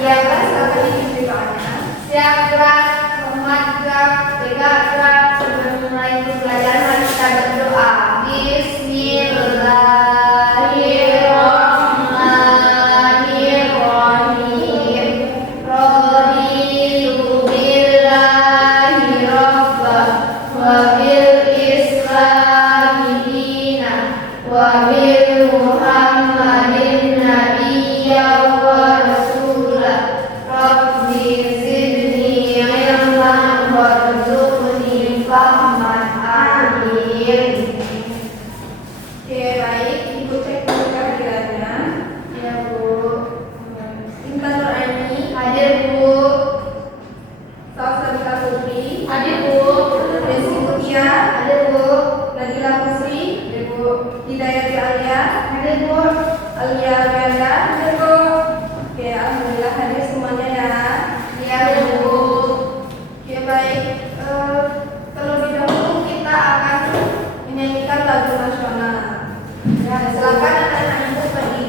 Ya, kelas apa nih soalnya? Siap gerak, hormat gerak, tegak gerak. Sebelum mulai pelajaran mari kita berdoa. Bismillahirrahmanirrahim. Raditu billahi rabbah wa bil islami dinan wa bil muhammadin nabiyya wa rasulah. Rabbi zidni ilman warzuqni fahman. Amin. Oke, baik, Ibu cek dulu kehadirannya. Ya, Bu. Intan Nuraini hadir, Bu. Salsabila Putri hadir, Bu. Desi Mutia hadir, Bu. Nadila Pusri hadir, Bu. Hidayati Alia hadir, Bu. Alia Ganda hadir, Bu. Oke, alhamdulillah hadir semuanya ya. Ya, Bu. Oke, baik. Terlebih dahulu kita akan menyanyikan lagu nasional. Ya, silakan anak-anak Ibu pergi.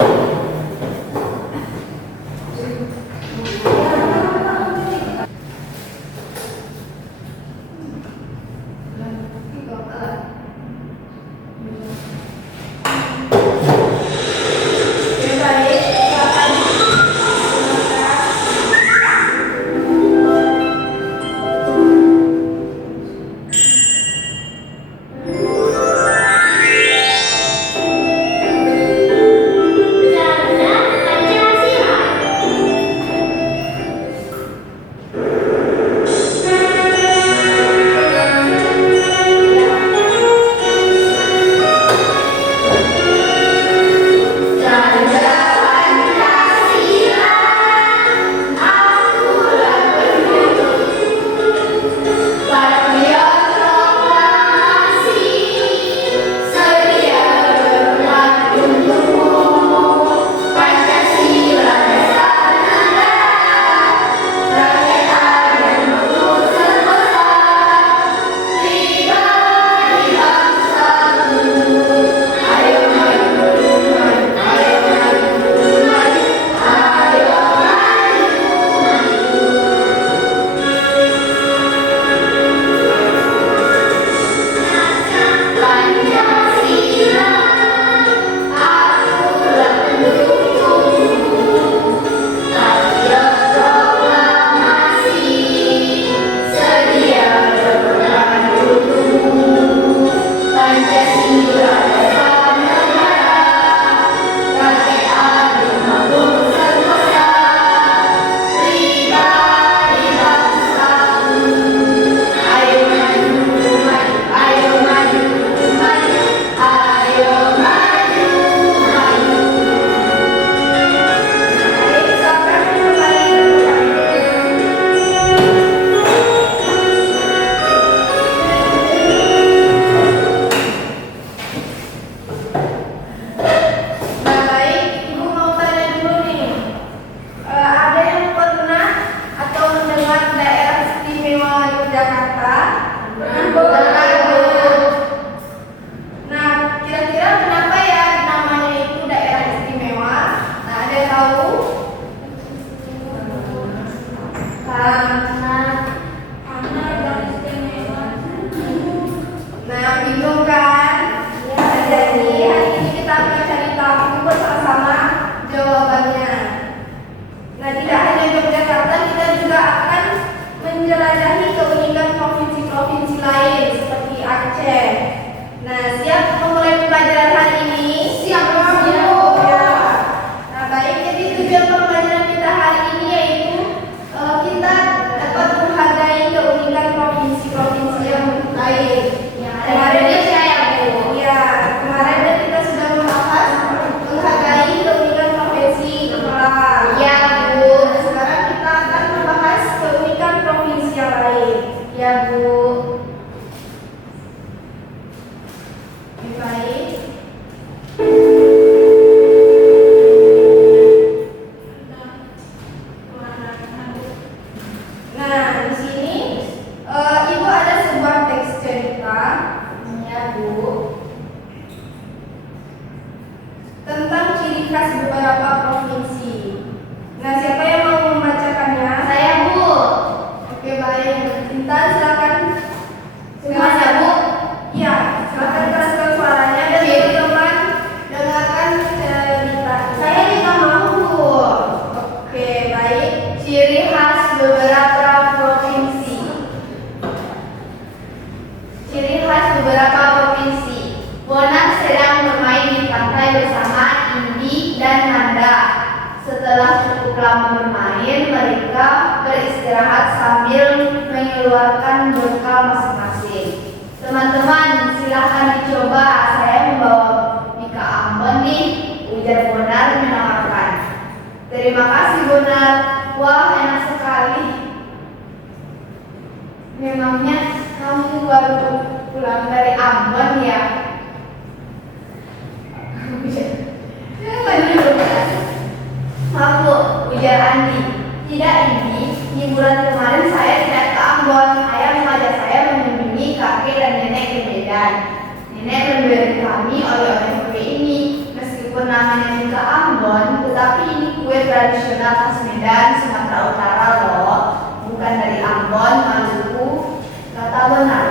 Oke, baik. Silakan. Ya, Bu. Ciri khas beberapa provinsi. Ciri khas beberapa provinsi. Bonar sedang bermain di pantai bersama Indi dan Nanda. Setelah cukup lama bermain, mereka beristirahat sambil mengeluarkan bekal masing-masing. Teman-teman, silahkan dicoba. Saya membawa Mika Ambon nih, ujar Bonar menawarkan. Terima kasih Bonar. Wah, enak sekali. Memangnya kamu baru pulang dari Ambon ya? Maaf Bu, ujar Andi. Tidak Indi, di bulan kemarin saya tidak ke Ambon. Ayah mengajak saya mengunjungi kakek dan nenek di Medan. Nenek memberi kami oleh-oleh kue ini. Meskipun namanya Mika Ambon, tetapi ini kue tradisional khas Medan, Sumatera Utara loh. Bukan dari Ambon, Maluku, kata Bonar.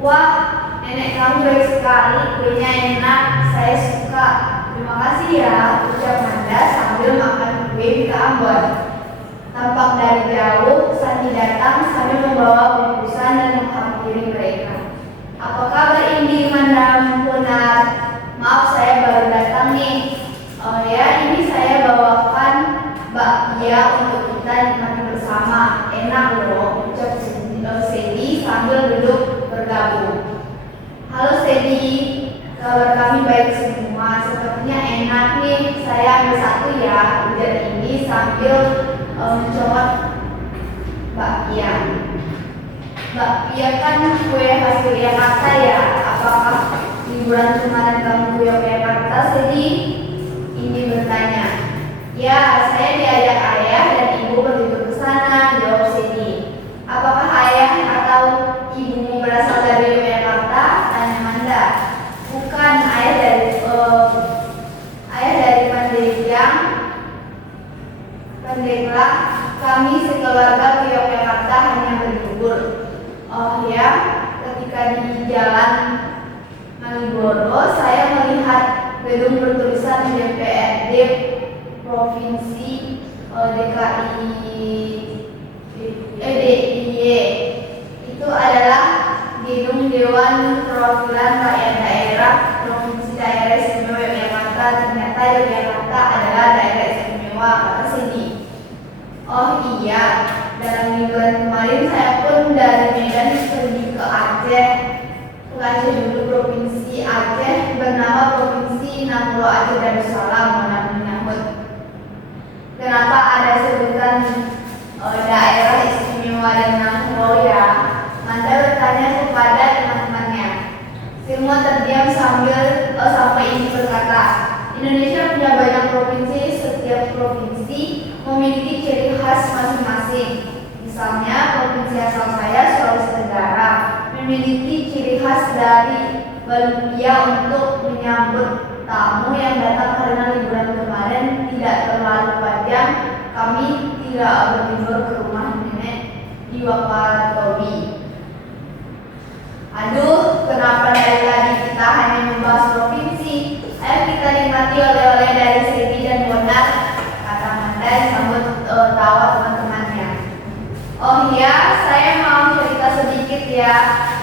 Wah, nenek kamu baik sekali, kuenya enak, saya suka. Terima kasih ya, ucap Nanda sambil makan kue Mika Ambon. Tampak dari jauh, Sandi datang sambil membawa bungkusan dan menghampiri mereka. Apa kabar Indi, Mandam, Bonar? Maaf saya baru datang nih. Oh ya, ini saya bawakan bakpia untuk kita nikmati bersama. Enak loh, ucap Sedi sambil duduk bergabung. Halo Sedi, kabar kami baik semua. Sepertinya enak nih. Saya ambil satu ya, ujar ini sambil mencomot bakpia. Bakpia kan kue khas Yogyakarta ya. Apakah liburan kemarin kamu ke Yogyakarta, Sedi? Ini bertanya. Ya, saya diajak ayah dan ibu berlibur ke sana, jawab Sedi. Apakah ayah atau ibumu berasal dari Yogyakarta? Tanya Manda. Bukan, ayah dari Pandeglang. Kami sekeluarga ke Yogyakarta hanya berlibur. Oh ya, ketika di jalan Malioboro, saya melihat gedung bertulisan DPRD Provinsi DIY. Itu adalah gedung Dewan Perwakilan Rakyat Daerah Provinsi Daerah Istimewa Yogyakarta. Ternyata Yogyakarta adalah daerah istimewa, kata Sedi. Oh iya, dalam liburan kemarin saya pun dari Medan pergi ke Aceh. Ke Aceh dulu, Provinsi Aceh bernama Provinsi Nangro Aceh Darussalam, menyambut. Kenapa ada sebutan daerah istimewa dan Nangro ya? Manda bertanya kepada teman-temannya. Semua terdiam sampai ini berkata, Indonesia punya banyak provinsi. Setiap provinsi memiliki ciri khas masing-masing. Misalnya, provinsi asal saya, Sulawesi Tenggara, memiliki ciri khas dari Balumpia untuk menyambut tamu yang datang karena liburan kemarin tidak terlalu panjang. Kami tidak berlibur ke rumah nenek di Wakatobi. Aduh, kenapa dari tadi kita hanya membahas provinsi? Ayo kita nikmati oleh-oleh dari Sedi dan Bonar, kata Manda sambut tawa teman-temannya. Oh iya, saya mau cerita sedikit ya.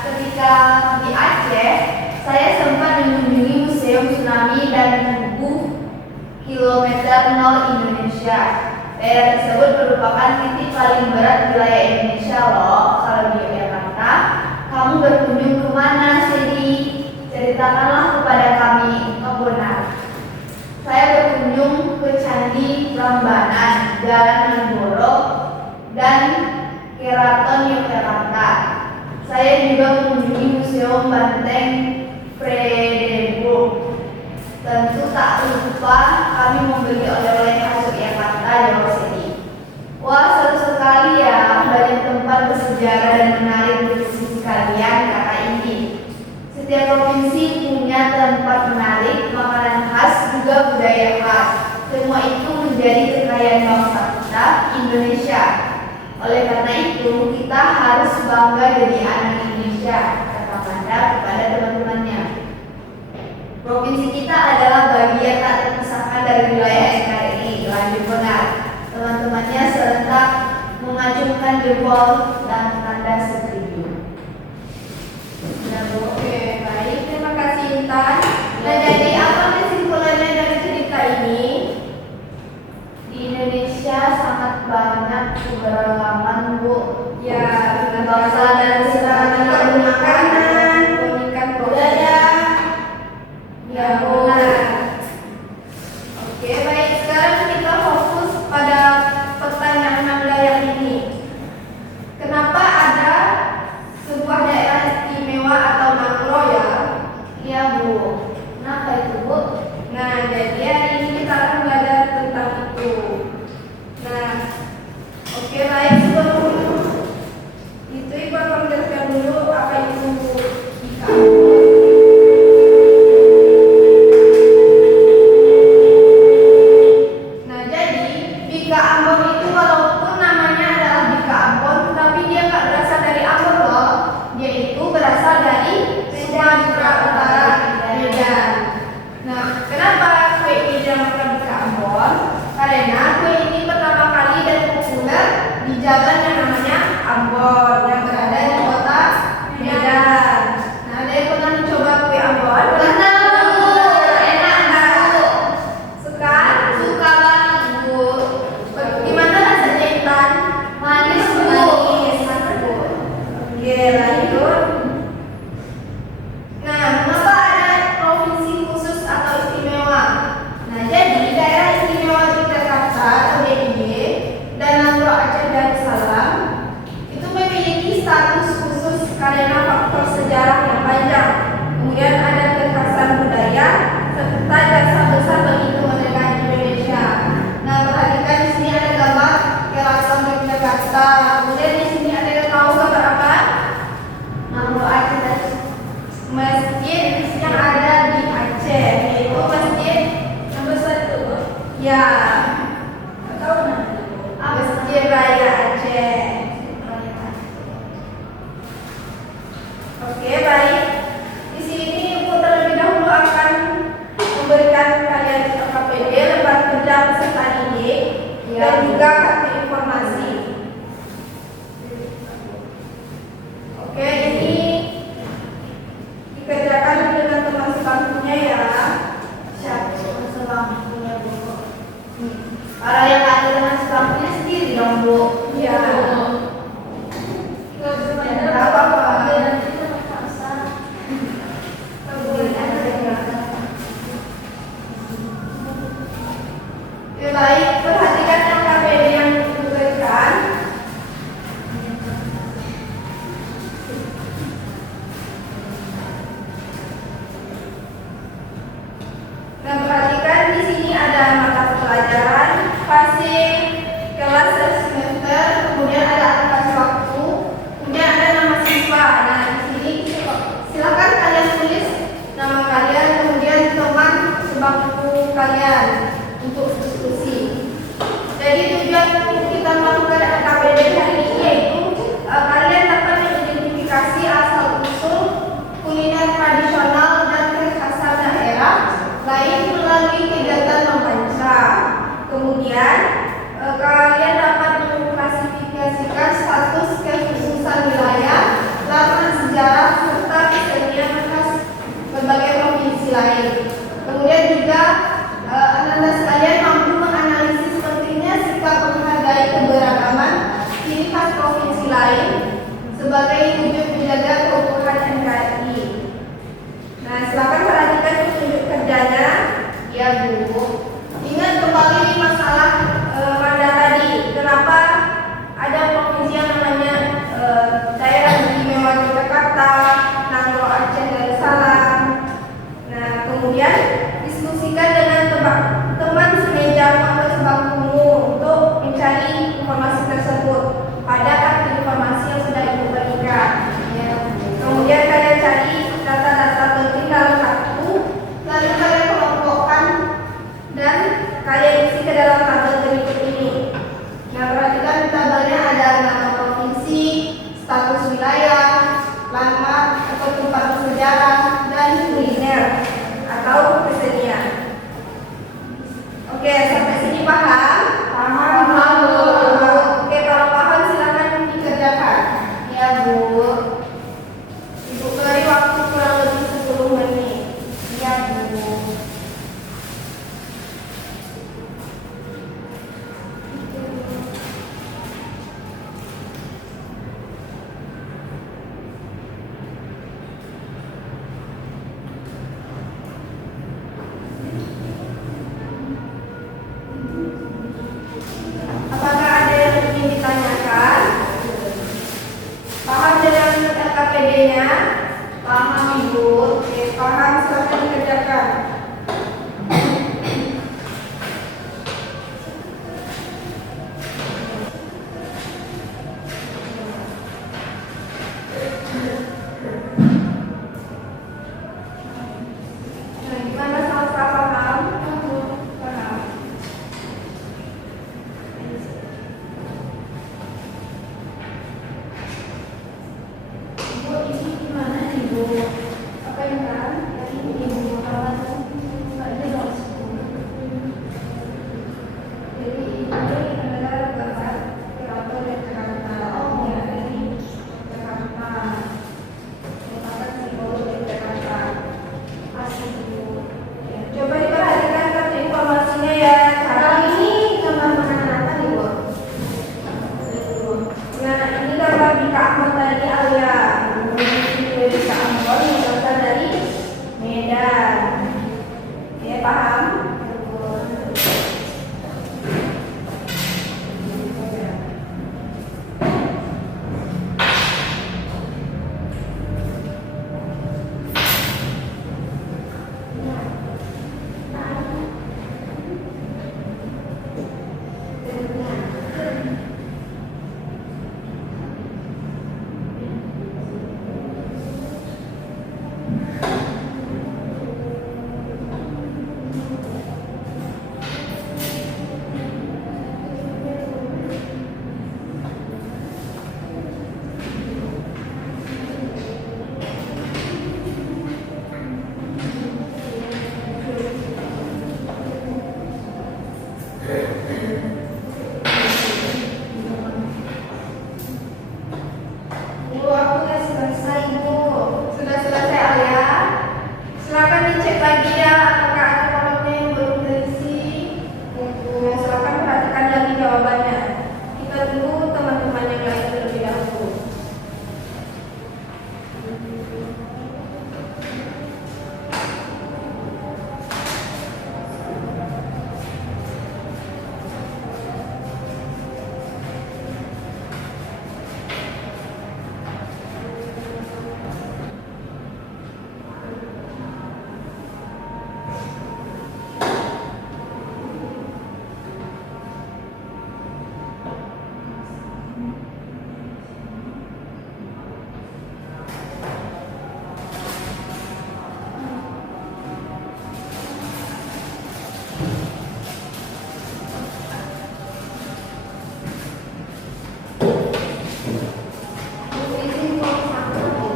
Ketika di Aceh, saya sempat mengunjungi Museum Tsunami dan Buku Kilometer Nol Indonesia. Daerah tersebut merupakan titik paling berat wilayah Indonesia loh. Kalau di Yogyakarta, kamu berkunjung kemana, Sedi? Ceritakanlah kepada kami, Bonar. Saya berkunjung ke Candi Prambanan, Jalan Malioboro, dan Keraton Yogyakarta. Saya juga mengunjungi Museum Banteng Frederiksburg. Tentu tak lupa kami membeli oleh-oleh khas Yogyakarta, jawab Sedi. Wah, seru sekali ya, banyak tempat bersejarah dan menarik di sisi kalian, kata Indi. Setiap provinsi punya tempat menarik, makanan khas, juga budaya khas. Semua itu menjadi kekayaan bangsa kita, Indonesia. Oleh karena itu, kita harus bangga jadi anak Indonesia, kata Manda kepada teman-temannya. Provinsi kita adalah bagian tak terpisahkan dari wilayah NKRI, lanjut Bonar. Teman-temannya jempol dan tanda setuju. Ya, Bu. Oke, baik. Terima kasih Intan. Nah, jadi apa kesimpulannya dari cerita ini? Di Indonesia sangat banyak keberagaman, Bu. Ya, Bangsa dan keunikan makanan, keunikan budaya. Ya, Bu. Nah, oke, baik. Sekarang kita fokus pada pertanyaan Anda yang ini. Kenapa ada sebuah daerah istimewa atau makro ya? Iya, Bu. Kenapa itu, Bu? Nah, jadi hari ini kita akan belajar tentang itu. Nah, oke, baik. Sebelum itu Ibu akan menjelaskan dulu apa itu BIKA. Nah, jadi BIKA Ambon itu walaupun namanya adalah BIKA Ambon, tapi dia nggak berasal dari Ambon loh. Dia itu berasal dari Sumatera Utara, Medan. Nah, kenapa kue ini dinamakan BIKA Ambon? Karena kue ini pertama kali dan populer di jalan yang namanya Ambon yang berada di kota Medan. Nah, ada yang pernah mencoba kue Ambon? Pernah, Bu. Enak, Bu. Suka? Suka banget, Bu. Gimana rasanya Intan? Manis, Bu. Manis. Oke, lanjut. Nah, mengapa ada provinsi khusus atau istimewa? Nah, jadi daerah istimewa Yogyakarta atau DIY dan Nangro Aceh Darussalam itu memiliki status khusus karena faktor sejarah yang panjang. Kemudian ada kekhasan budaya serta jasa besar bagi kemerdekaan Indonesia. Nah, perhatikan di sini ada gambar Keraton Yogyakarta. Kemudian di sini ada yang tahu gambar apa? Nangro Aceh dan Masjid yang ada di Aceh, yaitu Masjid nomor 1. Ya, tahu namanya? Masjid Raya Aceh. Oke, baik. Di sini Ibu terlebih dahulu akan memberikan kalian KPD, lembar kerja peserta didik, dan juga kartu informasi. Oke, ini dikerjakan dengan teman sebangkunya ya. siapa sebangkunya, Bu? Kalau yang ada dengan sebangkunya sendiri dong, Bu. Ya. Tidak apa-apa. Ya, baik, perhatikan KPD yang B-nya? Paham Ibu. Oke, paham, silakan dikerjakan. Nah, gimana Salsa, paham? Paham. Ibu, ini gimana nih Bu? Apa yang kan? Tadi Ibu kawan nggak jelas. Jadi ini adalah gambar operator Jakarta. Ya, dari Jakarta. Merupakan simbol dari Jakarta. Asli Ibu. Ya, coba diperhatikan kartu informasinya ya. Kalau ini gambar makanan apa nih Bu? Nah, ini gambar Bika Ahmad tadi Alia. Ini Bika Ahmad yang berasal dari Medan. Ya, paham? Bu, aku udah selesai Bu. Sudah selesai Alia. Silakan dicek lagi ya apakah ada kolomnya yang belum terisi. Silakan perhatikan lagi jawabannya. Kita tunggu teman-teman yang lain terlebih dahulu. Izin kok sama Bu.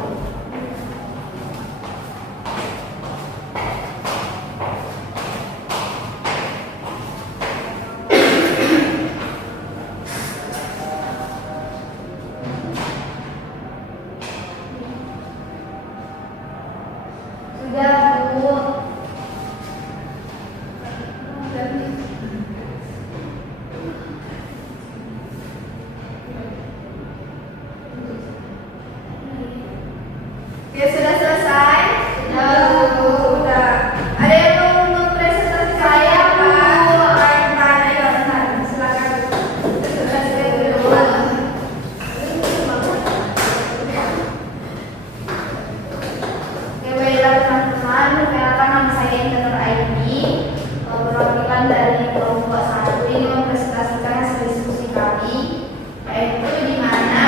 Sudah Bu. Oke, sudah selesai? Sudah, Bu. Sudah. Ada yang mau mempresentasi saya apa? Baik, ayo bentar. Silakan. Sudah saya dulu. Oke, baiklah teman-teman, perkenalkan nama saya Intan ID, perwakilan dari kelompok 1 ini mempresentasikan hasil diskusi kami, yaitu di mana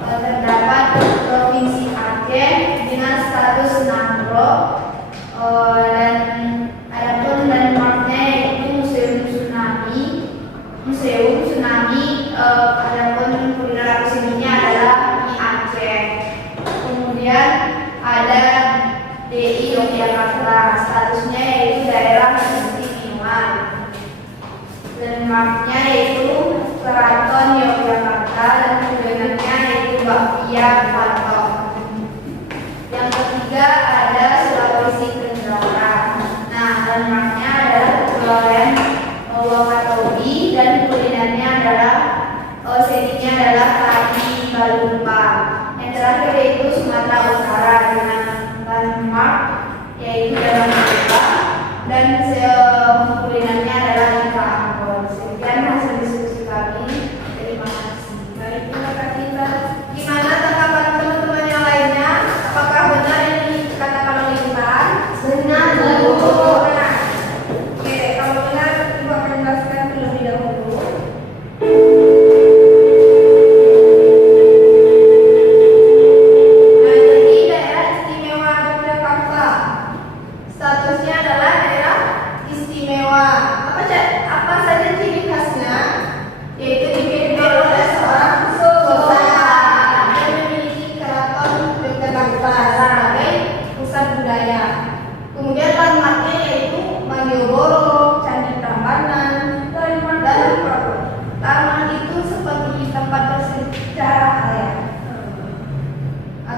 terdapat Provinsi Aceh dengan status NAMPRO dan adapun landmarknya yaitu Museum Tsunami, adapun kuliner kesininya adalah mie Aceh. Kemudian ada DI Yogyakarta, statusnya yaitu daerah istimewa. Landmarknya yaitu Keraton Yogyakarta dan kulinernya yaitu bakpia Patok. Yang ketiga ada Sulawesi Tenggara. Nah, landmarknya adalah Kepulauan Wakatobi dan kulinernya adalah seninya adalah tari Balumpa. Yang terakhir yaitu Sumatera Utara dengan landmark yaitu Danau Toba dan kulinernya adalah ikan Ambon. Sekian hasil diskusi kami. Terima kasih. Baik, terima kasih Mbak. Gimana tanggapan teman-teman yang lain?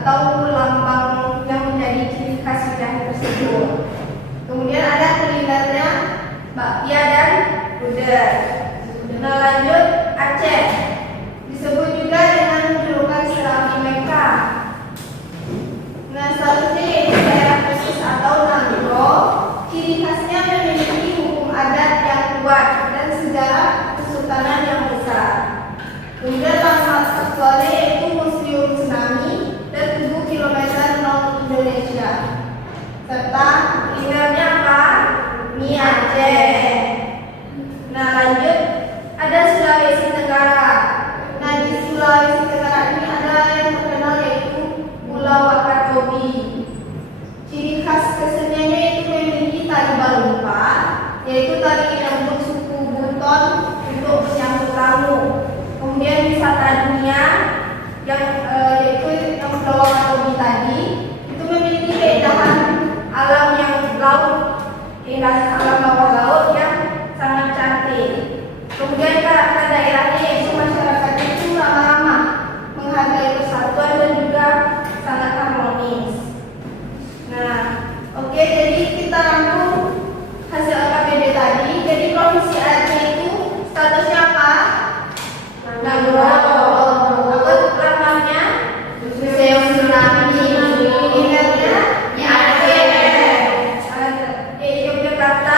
atau lambang yang menjadi ciri khas wilayah tersebut. Kemudian ada kulinernya bakpia dan gudeg. Nah, lanjut Aceh, disebut juga dengan julukan Serabi Mekka. Nah, selanjutnya yaitu daerah khusus atau Nagro. Ciri khasnya memiliki hukum adat yang kuat dan sejarah kesultanan yang besar. Kemudian landmark aktualnya yaitu Museum Tsunami dan Tugu Kilometer Nol Indonesia. Serta kulinernya apa? Mie Aceh. Nah, lanjut ada Sulawesi Tenggara. Nah, di Sulawesi Tenggara ini ada yang terkenal yaitu Pulau Wakatobi. Ciri khas keseniannya itu memiliki tari balumpa, yaitu tari yang bersuku Buton untuk menyambut tamu. Kemudian wisata dunia yang yaitu yang Pulau Wakatobi tadi itu memiliki keindahan alam yang laut, keindahan alam bawah laut yang sangat cantik. Kemudian karakter daerahnya yaitu masyarakatnya itu ramah-ramah, menghargai persatuan dan juga sangat harmonis. Nah, oke, jadi kita rangkum hasil LKPD tadi. Jadi Provinsi Aceh itu statusnya apa? Nagro. Apa namanya? Museum Tsunami. Kulinernya Mie Aceh. Yogyakarta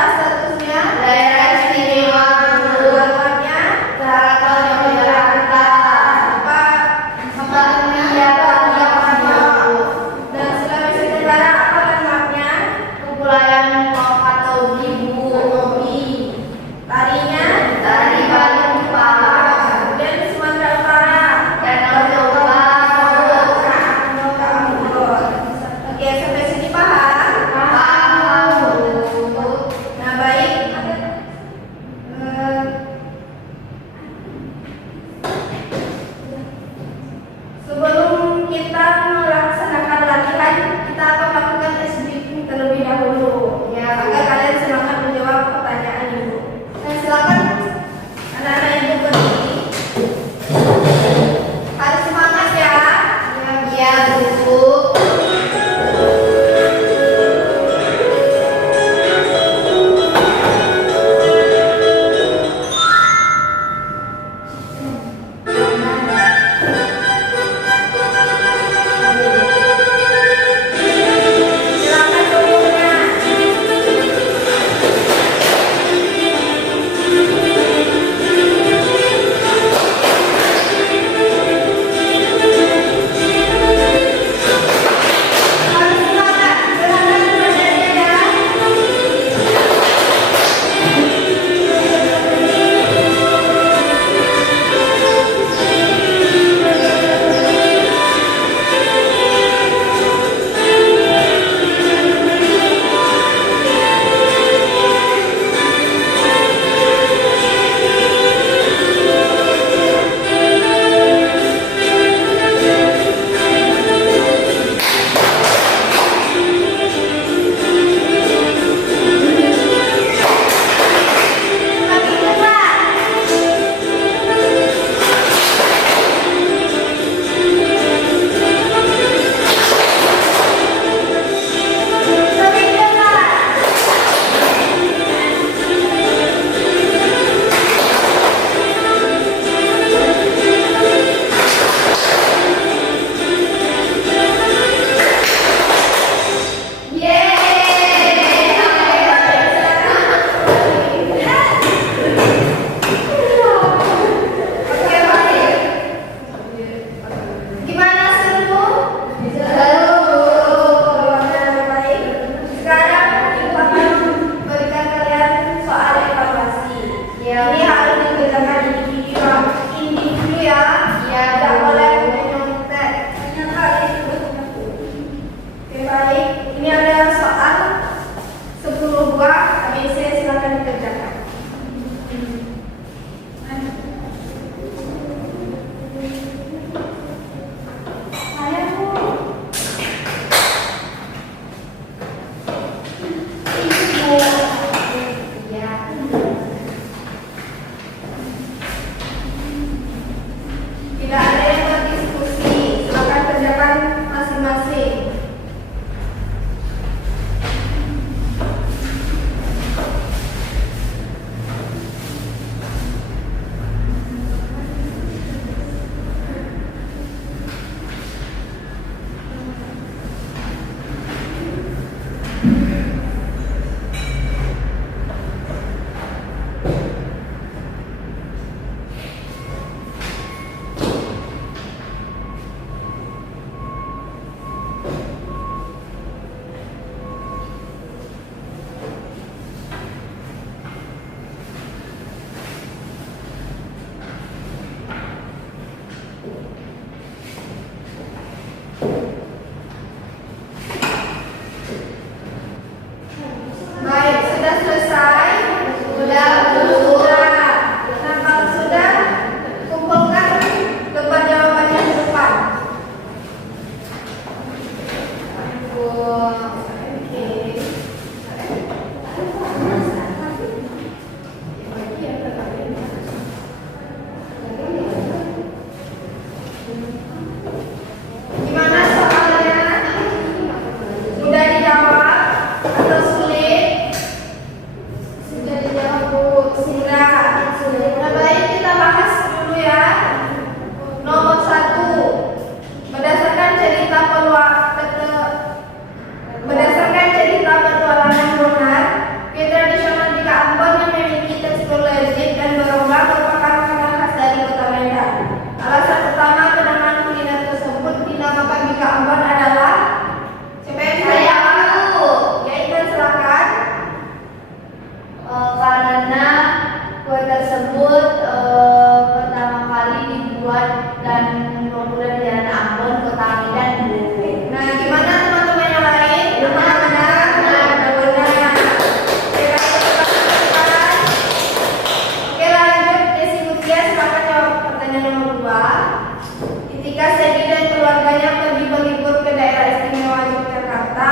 Ketika Sedi dan keluarganya pergi berlibur ke daerah istimewa Yogyakarta,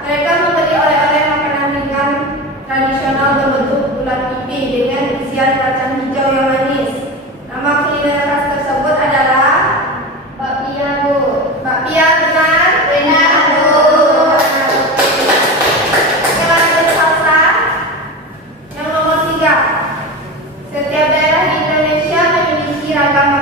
mereka membeli oleh-oleh makanan ringan tradisional berbentuk bulat pipi dengan isian kacang hijau yang manis. Nama kuliner khas tersebut adalah bakpia, Bu. Bakpia benar? Benar, Bu. Lanjut salsa. Yang nomor 3. Setiap daerah di Indonesia memiliki ragam